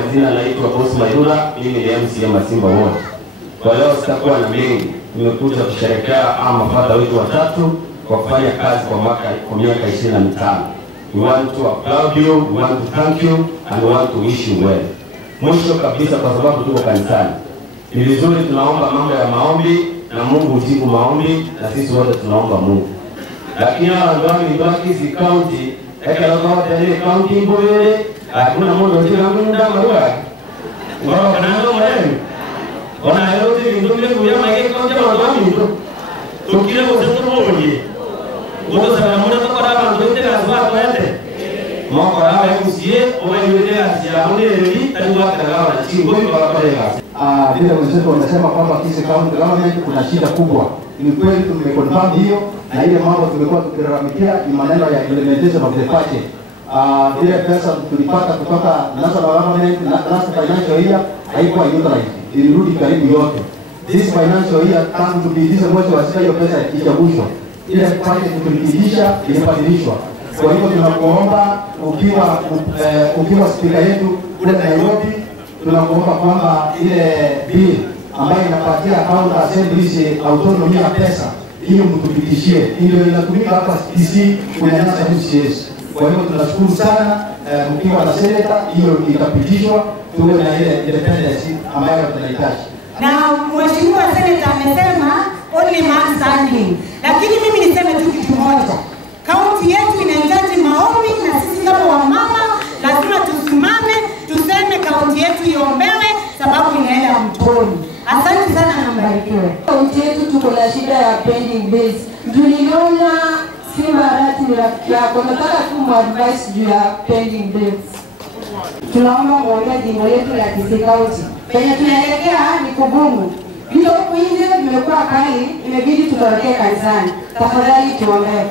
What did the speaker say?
majina naitwa Boss Maidula, mimi ni MCA Masimba wote. Kwa leo sitakuwa na mengi. Nimekuja kusherehekea mafadha wetu watatu kwa kufanya kazi kwa miaka 25. We want to applaud you, we want to thank you, and we want to wish you well. Mwisho kabisa, kwa sababu tuko kanisani, ni vizuri tunaomba mambo ya maombi na Mungu hujibu maombi, na sisi wote tunaomba Mungu. Lakini wandwani ndwaki zi county, ekala kwa ile county mboyele, hakuna mondo ndio ngunda marua. Ngao kanando mwewe. Ona yote ndio vile kuyama ile county wandwani ndio. Tukile mtoto mmoja. Ngoto sana muda kwa dada ndio tena sababu twende. Moko yao MCA omenyele asiamune eli tajua kagawa na chingo kwa pale. Vile wenzetu wanasema kwamba Kisii County Government kuna shida kubwa. Ni kweli tumeconfirm hiyo, na ile mambo tumekuwa tukilalamikia ni maneno ya implementation of the budget. Ile pesa tulipata kutoka national government na last financial year haikuwa utilized. Ilirudi karibu yote. This financial year tangu tupitishe mwezi wa sita hiyo pesa ikichagushwa. Ile budget tulipitisha ilibadilishwa. Kwa hivyo tunakuomba ukiwa speaker yetu kule Nairobi, tunakuomba kwamba ile bill ambayo inapatia county assemblies autonomy ya pesa hiyo mtupitishie, ndio inatumika hapa Kisii kunyanyasa MCAs. Kwa hivyo tunashukuru sana mkiwa na senator, hiyo itapitishwa, tuwe na ile independence ambayo tunahitaji. Na mheshimiwa senator amesema only man standing, lakini mimi niseme tu kitu moja. Kaunti yetu inahitaji maombi, na sisi kama wamama lazima tusimame tuseme kaunti yetu iombewe, sababu inaenda mtoni. Asante sana na mbarikiwe. Kaunti yetu tuko na shida ya pending bills. Tuliona Simba Arati ni rafiki yako, nataka tu advice juu ya pending bills. Tunaomba kuongea jimbo letu la Kisii County. Penye tunaelekea ni kugumu. Ndio huku nje vimekuwa kali, imebidi tutorokee kanisani. Tafadhali tuombee.